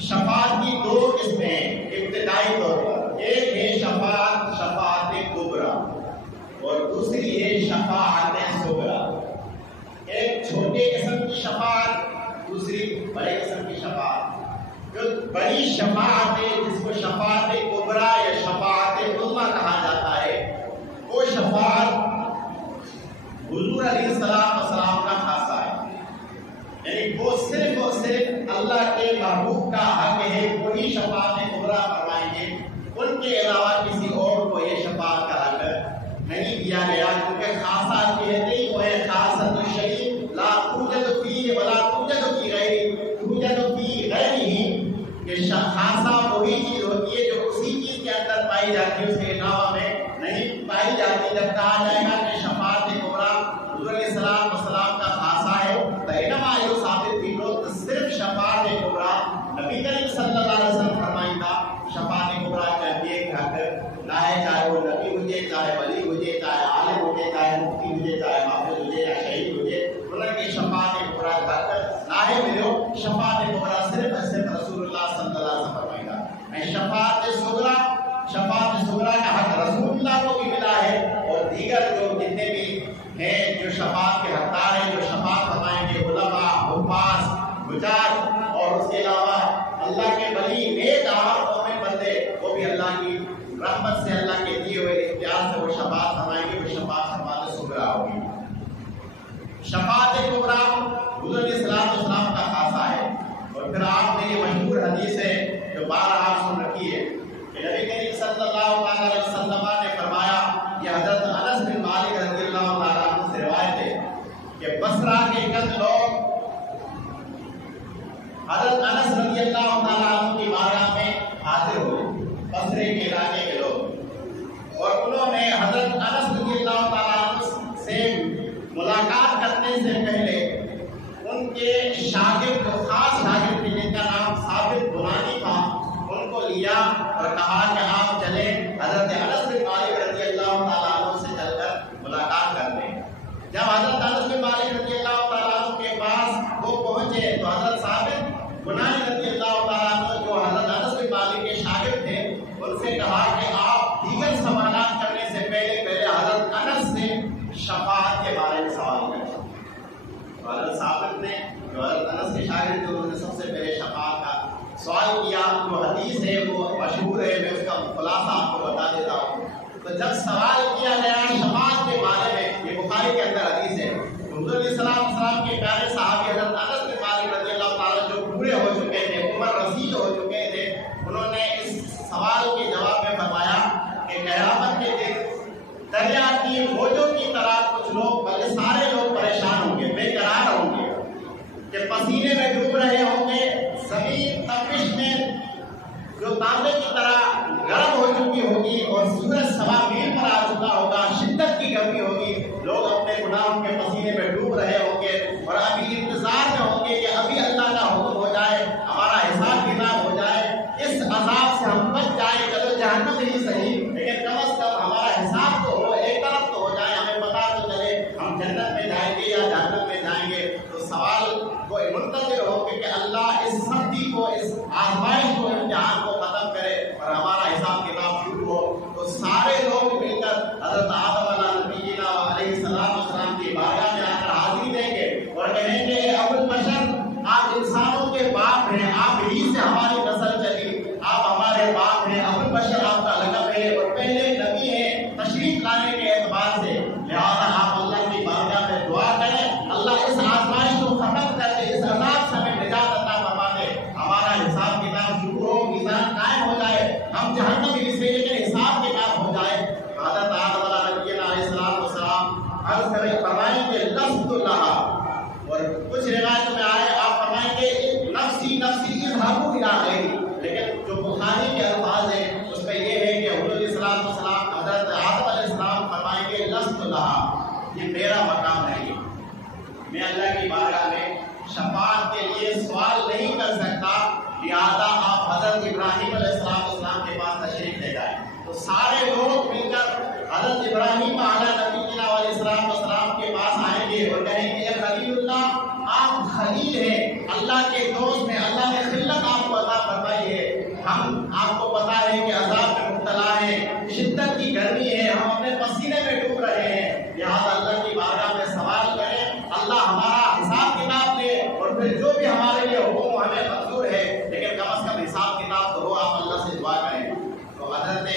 شفاعت کی دو قسمیں ہیں ابتدائی طور پر، ایک ہے شفاعت کبریٰ اور دوسری ہے شفاعت صغریٰ۔ ایک چھوٹے قسم کی شفاعت، دوسری بڑے قسم کی شفاعت۔ جو بڑی شفاعت ہے جس کو شفاعت کبریٰ یا شفاعت عظمیٰ کہا جاتا ہے، وہ شفاعت حضور علیہ السلام کا خاصہ ہے، یعنی وہ صرف اور صرف اللہ کے محبوب کا حق ہے، وہی شفاعت کبریٰ فرمائیں گے۔ ان کے علاوہ کسی اور کو یہ شفاعت کا حق نہیں دیا گیا، کیونکہ خاصہ کہتے ہی وہ ہے خاصۃ الشریف لا توجد فیہ ولا توجد فی غیرہ، کہ خاصہ وہی چیز ہوتی ہے جو اسی چیز کے اندر پائی جاتی ہے، اس کے علاوہ میں نہیں پائی جاتی۔ جب کہا جائے گا کہ شفاعت کبریٰ حضور علیہ السلام کا خاصہ ہے، تو انما یہ ثابت بھی لوگ صرف شفاعت کبریٰ نبی کریم صلی اللہ علیہ وسلم فرمائندہ شفاعت کبریٰ کا ایک حق نہ ہے، چاہے وہ نبی ہو جائے، چاہے ولی ہو جائے، چاہے عالم ہو جائے، چاہے مفتی ہو جائے، چاہے حافظ ہو جائے یا شہید ہو جائے، انہوں نے شفاعت کبریٰ کا حق نہ ہے ملو۔ شفاعت کبریٰ صرف رسول اللہ صلی اللہ علیہ وسلم فرمائندہ۔ شفاعت صغریٰ کا حق رسول اللہ کو بھی ملا ہے، اور دیگر جو جتنے بھی ہیں جو شفاعت کے حقدار ہیں، جو شفاعت فرمائیں گے علماء، حفاظ، حجاج، اور اس کے علاوہ اللہ کے ولی نیک عام مومن بندے، وہ بھی اللہ کی رحمت سے، اللہ کے دیے ہوئے اختیار سے وہ شفاعت فرمائیں گے، وہ شفاعت صغریٰ ہوگی۔ شفاعت کبریٰ حضور علیہ السلام کا خاصہ ہے، اور پھر آپ نے یہ مشہور حدیث ہے جو بارہا سن رکھی ہے کہ نبی کریم صلی اللہ علیہ وسلم نے فرمایا، یہ حضرت انس بن مالک رضی اللہ تعالیٰ عنہ سے روایت ہے کہ بصرہ کے چند لوگ حضرت انس رضی اللہ تعالیٰ عنہ کی بارگاہ میں حاضر ہوئے، بصرے کے علاقے کے لوگ، اور انہوں نے حضرت انس رضی اللہ تعالیٰ عنہ سے ملاقات کرنے سے پہلے ان کے شاگرد، جو خاص شاگرد تھے جن کا نام ثابت بنانی تھا، ان کو لیا اور کہا کہ آپ چلیں حضرت انس بن مالک رضی اللہ تعالیٰ عنہ سے چل کر ملاقات کر لیں۔ جب حضرت انس بن مالک رضی اللہ تعالیٰ عنہ کے پاس وہ پہنچے تو حضرت ثابت بنانی رضی اللہ تعالیٰ عنہ جو حضرت انس بن مالک کے شاگرد تھے، ان سے کہا کہ آپ دیگر سوالات کرنے سے پہلے حضرت انس سے شفاعت کے بارے میں سوال کریں۔ حضرت ثابت نے جو حضرت انس کے شاگرد تھے، انہوں نے سب سے پہلے شفاعت کا سوال کیا۔ جو حدیث ہے وہ مشہور ہے، میں اس کا خلاصہ آپ کو بتا دیتا ہوں۔ تو جب سوال کیا گیا شفاعت کے بارے میں، یہ بخاری کے اندر حدیث ہے، حضور علیہ السلام کے پیارے صحابی حضرت انس بن مالک رضی اللہ تعالیٰ جو بوڑھے ہو چکے تھے، عمر رسید ہو چکے تھے، انہوں نے اس سوال کے جواب میں فرمایا کہ قیامت کے دن دریا کی موجوں کی طرح کچھ لوگ، بلکہ سارے لوگ پریشان ہوں گے، بے قرار ہوں گے، کہ پسینے میں ڈوب رہے ہوں گے، زمین تپش میں جو تانبے کی طرح گرم ہو چکی ہوگی، اور سورج سوا میل پر آ چکا ہوگا، شدت کی گرمی ہوگی، لوگ اپنے گناہوں کے پسینے میں ڈوب رہے ہوں گے، اور ابھی انتظار میں ہوں گے کہ ابھی اللہ کا حکم ہو جائے، ہمارا حساب کتاب ہو جائے، اس عذاب سے ہم بچ جائیں، چلو جہنم ہی صحیح، لیکن کم از کم ہمارا حساب تو ہو، ایک طرف تو ہو جائے، ہمیں پتا تو چلے ہم جنت میں جائیں گے یا جہنم میں جائیں گے۔ تو سوال کو منتظر ہو کہ اللہ اس سختی کو، اس آزمائش کو، امتحان کو ختم کرے اور ہمارا حساب کتاب شروع ہو۔ تو سارے لوگ مل کر حضرت آدم علیہ السلام کی بارگاہ میں آ کر حاضری دیں گے اور کہیں گے اے ابو البشر، آپ انسانوں کے باپ ہیں، آپ ہی سے ہماری نسل چلی، آپ ہمارے باپ ہیں، ابو البشر آپ کا لقب ہے اور پہلے نبی ہیں تشریف لانے کے اعتبار سے، لہٰذا آپ اللہ کی بارگاہ میں دعا کریں، اللہ اس آزمائش کو ختم کر دے، اس عذاب سے ہمیں نجات عطا فرما دے، ہمارا حساب کتاب شروع ہو، میزان قائم ہو جائے، ہم جہنم ہی سے لیکن حساب کتاب ہو جائے۔ حضرت آدم علیہ السلام عرض کریں، فرمائیں گے لفظ اللہ، اور کچھ روایتوں میں آئے آپ فرمائیں گے نفسی نفسی اذهبوا الی غیری، لیکن جو بخاری کے الفاظ ہیں اس میں یہ ہے کہ حضور علیہ السلام حضرت آدم علیہ السلام فرمائیں گے لفظ اللہ، یہ میرا مقام نہیں، میں اللہ کی بارگاہ میں شفاعت کے لیے سوال نہیں کر سکتا، لہذا آپ حضرت ابراہیم علیہ السلام کے پاس تشریف لے جائیں۔ تو سارے لوگ مل کر حضرت ابراہیم علیہ السلام کے پاس آئیں گے اور کہیں گے خلیل اللہ، آپ خلیل ہیں، اللہ کے دوست ہیں، اللہ نے خلت آپ کو عطا ہم آپ کو پتا ہے کہ عذاب میں مبتلا ہیں، شدت کی گرمی ہے، ہم اپنے پسینے میں ڈوب رہے ہیں، لہٰذا اللہ کی بارگاہ میں سوال کریں، اللہ ہمارا حساب کتاب لے، اور پھر جو بھی ہمارے لیے حکم ہمیں منظور ہے لیکن کم از کم حساب کتاب تو ہو، آپ اللہ سے دعا کریں۔ تو حضرت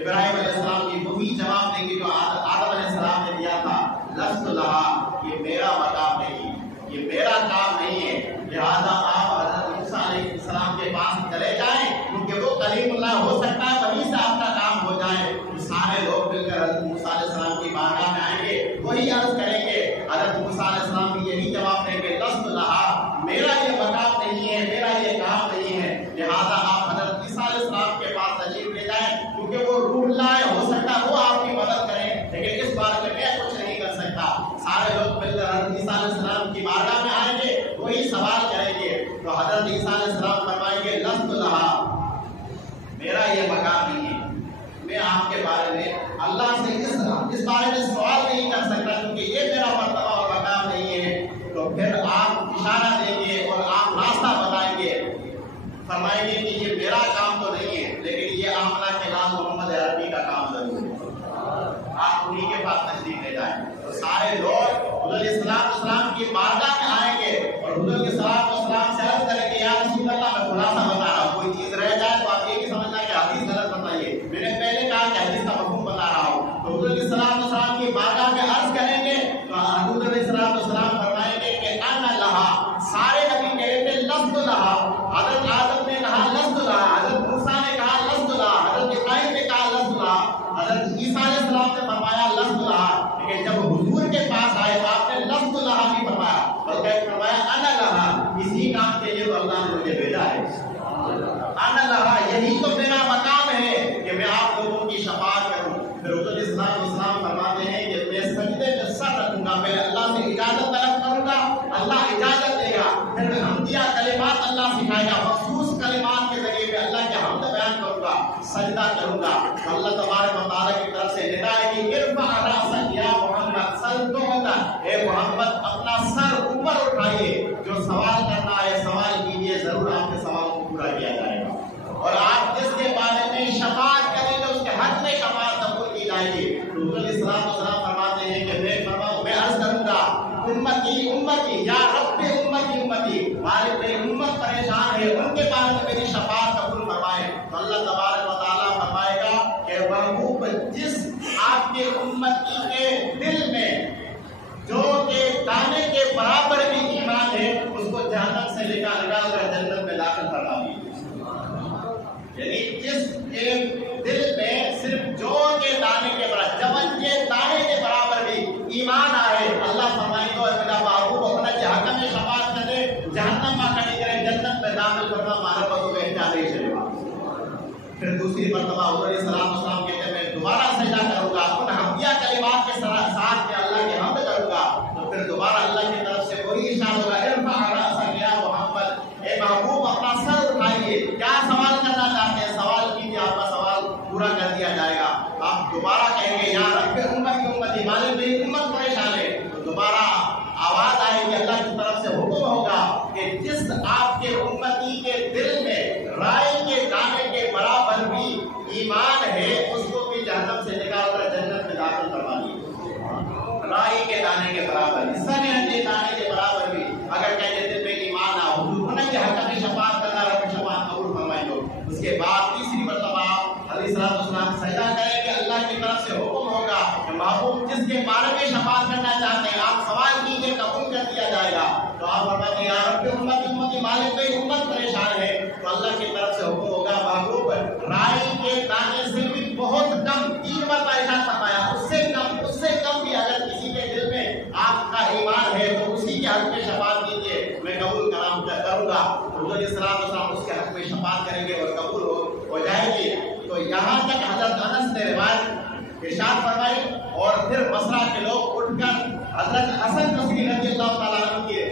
ابراہیم علیہ السلام کی وہی جواب دیں گے جو آدم علیہ السلام نے دیا تھا، لست لہا، یہ میرا مقام نہیں، یہ میرا کام نہیں ہے، لہٰذا آپ حضرت موسیٰ علیہ السلام کے پاس چلے جائیں، کیونکہ وہ کلیم اللہ ہو سکتا ہے، وہیں سے آپ کا کام ہو جائے۔ سارے لوگ مل کر حضرت موسیٰ علیہ السلام کی بارگاہ میں آئیں گے، وہی عرض کریں گے، حضرت موسیٰ علیہ السلام بھی یہی جواب دیں گے، لست لہا، میرا یہ مقام نہیں ہے، میرا یہ کام نہیں ہے، لہٰذا آپ حضرت عیسیٰ علیہ السلام کے پاس تشریف لے جائیں، کیونکہ وہ روح اللہ ہے، ہو سکتا ہے وہ آپ کی مدد کریں، لیکن اس بارے میں کچھ نہیں کر سکتا۔ سارے لوگ مل کر حضرت عیسیٰ علیہ السلام کی بارگاہ میں آئیں گے، وہی سوال کریں گے، تو حضرت عیسیٰ علیہ السلام فرمائیں گے، لست لہا، میرا یہ مقام نہیں ہے، میں آپ کے بارے میں اللہ سے اس بارے میں سوال نہیں کر سکتا، کیونکہ یہ میرا مرتبہ اور مقام نہیں ہے۔ تو پھر آپ اشارہ دیں گے اور آپ راستہ بتائیں گے، فرمائیں گے کہ یہ میرا کام تو نہیں ہے، لیکن یہ آمنہ کے لال محمد عربی کا کام ضرور ہے، آپ انہیں کے پاس تشریف لے جائیں۔ تو سارے لوگ حضور علیہ السلام کی بارگاہ میں آئیں گے اور حضور علیہ السلام سے عرض کریں گے، یا رسول اللہ میں خلاصہ بتا رہا ہوں، کوئی چیز رہ جائے تو آپ یہ بھی سمجھنا کہ حدیث غلط بتائیے، میں نے پہلے کہا کہ حدیث کا مفہوم بتا رہا ہوں۔ تو حضور علیہ السلام کی بارگاہ میں عرض کریں گے تو حضور علیہ السلام فرمائیں گے کہ انا لہا، سارے نبی کہے تھے لست لہا، حضرت آدم نے کہا لست لہا، حضرت موسیٰ نے کہا لست لہا، حضرت ابراہیم نے کہا لست لہا، حضرت عیسیٰ علیہ السلام نے فرمایا لست لہا، لیکن جب حضور کے پاس آئے تو آپ نے لست لہا نہیں فرمایا، بلکہ فرمایا انا لہا، اسی کام کے لیے اللہ نے مجھے بھیجا ہے، انا لہا، یہی تو میرا مقام ہے کہ میں آپ لوگوں کی شفاعت کروں۔ پھر حضور علیہ السلام فرماتے ہیں کہ میں سجدے میں سر رکھوں گا، میں اللہ سے اجازت طلب کروں گا، اللہ اجازت دے گا، پھر حمدیہ کلمات اللہ سکھائے گا، مخصوص کلمات کے ذریعے میں اللہ کے حمد بیان کروں گا، سجدہ کروں گا، اللہ تبارک و تعالیٰ کی طرف سے ندا ہے کہ ارفع رأسک یا محمد، سر ہوتا، اے محمد اپنا سر اوپر اٹھائیے، جو سوال کرنا ہے سوال کیجیے، ضرور آپ کے سوال کو پورا کیا جائے گا، اور آپ جس کے بارے میں شفاعت کریں گے اس کے حق میں شفاعت قبول کی جائے گی۔ حضور علیہ السلام فرماتے ہیں کہ میں عرض کروں گا، امتی امتی یا رب امتی امتی، مالک میری امت پریشان ہے، ان کے بارے میں میری شفاعت قبول فرمائے، تو اللہ تبارک و تعالیٰ فرمائے گا کہ محبوب جس آپ کے امتی کے دل میں جو کہ دانے کے برابر بھی ایمان ہے، اس کو جہنم سے نکال کر جنت میں داخل فرما دیجیے، یعنی جس کے دل میں صرف جو کے دانے کے برابر، جون کے دانے کے برابر بھی ایمان آئے، اللہ فرمائے گا میرا محبوب اپنا جہنم میں شفاعت کرے، جہنم میں کھڑی کرے، جنت میں داخل کرنا ہمارا بسوں میں اختیار نہیں چلے گا۔ پھر دوسری مرتبہ حضور علیہ السلام کہتے ہیں میں دوبارہ سجدہ کروں گا، ان حمدیہ کلمات کے ساتھ میں اللہ کی حمد کروں گا، تو پھر دوبارہ اللہ کی طرف سے وہی ارشاد ہوگا، ارفع رأسک یا محمد، اے محبوب اپنا سر اٹھائیے، کیا سوال کرنا چاہتے ہیں سوال کیجیے، آپ کا سوال پورا کر دیا جائے گا۔ آپ دوبارہ کہیں گے یا رب امتی امتی، مالک میری امت پریشان ہے، تو دوبارہ آواز آئے گی، اللہ کی طرف سے حکم ہوگا کہ جس آپ کے امتی کے دل میں رائے کے دانے کے برابر بھی ایمان ہے، اس کو بھی جہنم سے نکال کر جنت میں داخل کروا دیجیے، رائی کے دانے کے برابر، حصہ نہیں کے دانے کے برابر بھی اگر کہیں دل میں ایمان نہ ہو، انہیں یہ حق میں شفاعت کرنا، رب شفاعت قبول فرمائے گا۔ اس کے بعد تیسری مرتبہ علیہ السلام سجدہ کریں گے، اللہ کی طرف سے حکم ہوگا کہ محبوب جس کے بارے میں شفاعت کرنا چاہتے ہیں آپ سوال کیجیے، قبول کر دیا جائے گا، تو آپ فرماتے ہیں یا رب امت امتی، مالک میری امت پریشان ہے، تو اللہ کی طرف سے حکم ہوگا محبوب رائی کے دانے سے بھی بہت کم، 3 بار پریشان فرمایا، اس سے کم بھی اگر کسی کے دل میں آپ کا ایمان ہے تو اسی کے حق میں شفاعت کیجیے، میں قبول کروں گا۔ حضور علیہ السلام اس کے حق میں شفاعت کریں گے اور قبول ہو جائے گی۔ تو یہاں تک حضرت انس نے روایت ارشاد فرمائی، اور پھر بصرہ کے لوگ اٹھ کر حضرت حسن بصری رضی اللہ تعالیٰ عنہ کی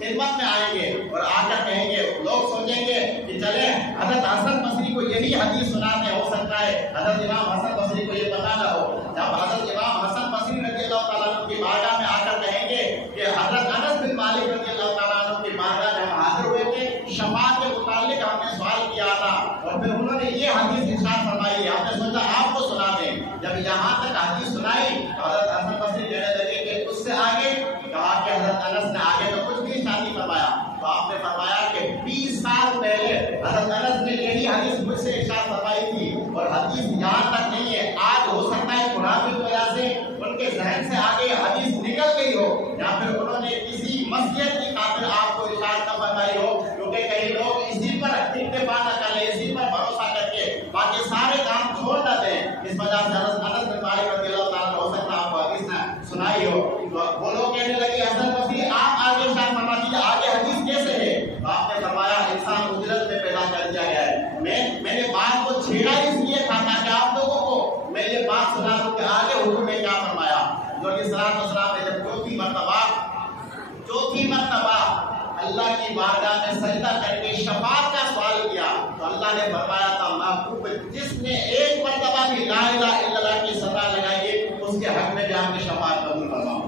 خدمت میں آئیں گے اور آ کر کہیں گے، لوگ سوچیں گے کہ چلے حضرت حسن بصری کو یہی حدیث سناتے، ہو سکتا ہے حضرت امام حسن بصری کو یہ پتہ نہ ہو۔ جب حضرت امام حسن بصری رضی اللہ تعالیٰ عنہ کی بارگاہ میں آ کر کہیں گے کہ حضرت انس بن مالک رضی اللہ تعالیٰ عنہ کی بارگاہ میں ہم حاضر ہوئے تھے، شفاعت کے متعلق ہم نے سوال کیا تھا، اور پھر حدیث ارشاد فرمائی. آپ نے سوچا آپ کو سنا دیں. جب یہاں تک حدیث سنائی تو حضرت حسن بصری کہنے لگے کہ اس سے آگے کہا کہ حضرت انس نے آگے تو کچھ بھی ارشاد نہیں فرمایا. تو آپ نے فرمایا کہ 20 سال پہلے حضرت انس نے یہی حدیث مجھ سے ارشاد فرمائی تھی اور حدیث یہاں تک نہیں ہے. آج ہو سکتا ہے قرآن کی وجہ سے ان کے ذہن سے آگے حدیث نکل گئی ہو یا پھر انہوں نے کسی مسجد کی خاطر آپ کو ارشاد نہ فرمائی ہو, کیونکہ کئی لوگ اسی پر اتفاق نہ کر لیں, اسی پر بھروسہ کر کے باقی سارے کام چھوڑ نہ دیں. اس وجہ سے حضرت انس بن مالک رضی اللہ تعالیٰ ہو سکتا ہے آپ کو حدیث نہ سنائی ہو. تو وہ لوگ کہنے لگے حسن بصری آپ آگے ارشاد فرما دیجیے آگے حدیث کیسے ہے. تو آپ نے فرمایا انسان اجرت میں پیدا کر دیا گیا ہے. میں نے بات کو چھیڑا اس لیے تھا تاکہ آپ لوگوں کو میں یہ بات سنا دوں کہ آگے حضور نے کیا فرمایا. حضور علیہ السلام نے جب چوتھی مرتبہ اللہ کی بارگاہ میں سجدہ کر کے شفاعت کا سوال کیا تو اللہ نے فرمایا تھا محبوب جس نے ایک مرتبہ بھی لا الہ الا اللہ کی صدا لگائی ہے اس کے حق میں بھی آپ کی شفاعت قبول فرماؤ.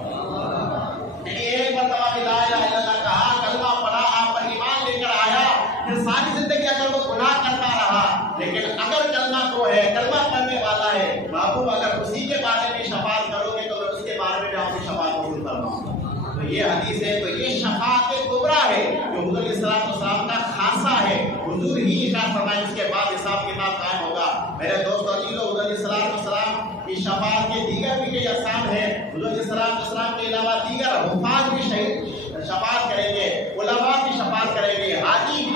ایک مرتبہ بھی لا الہ الا اللہ کہا, کلمہ پڑھا, آپ پر ایمان لے کر آیا, پھر ساری زندگی اگر وہ گناہ کرتا رہا لیکن اگر کلمہ کو ہے, کلمہ پڑھنے والا ہے, محبوب اگر اسی کے بارے میں شفاعت کرو گے تو اس کے بارے میں بھی آپ کی شفاعت قبول فرماؤ. تو یہ حدیث ہے, تو یہ شفاعت کبریٰ ہے جو حضور علیہ السلام کا خاصہ ہے. حضور ہی ارشاد فرمائے اس کے بعد حساب کتاب قائم ہوگا. میرے دوستو عزیزو, حضور علیہ السلام کی شفاعت کے دیگر بھی کئی اقسام ہیں. حضور علیہ السلام کے علاوہ دیگر حفاظ بھی شفاعت کریں گے, علماء بھی شفاعت کریں گے, حاجی بھی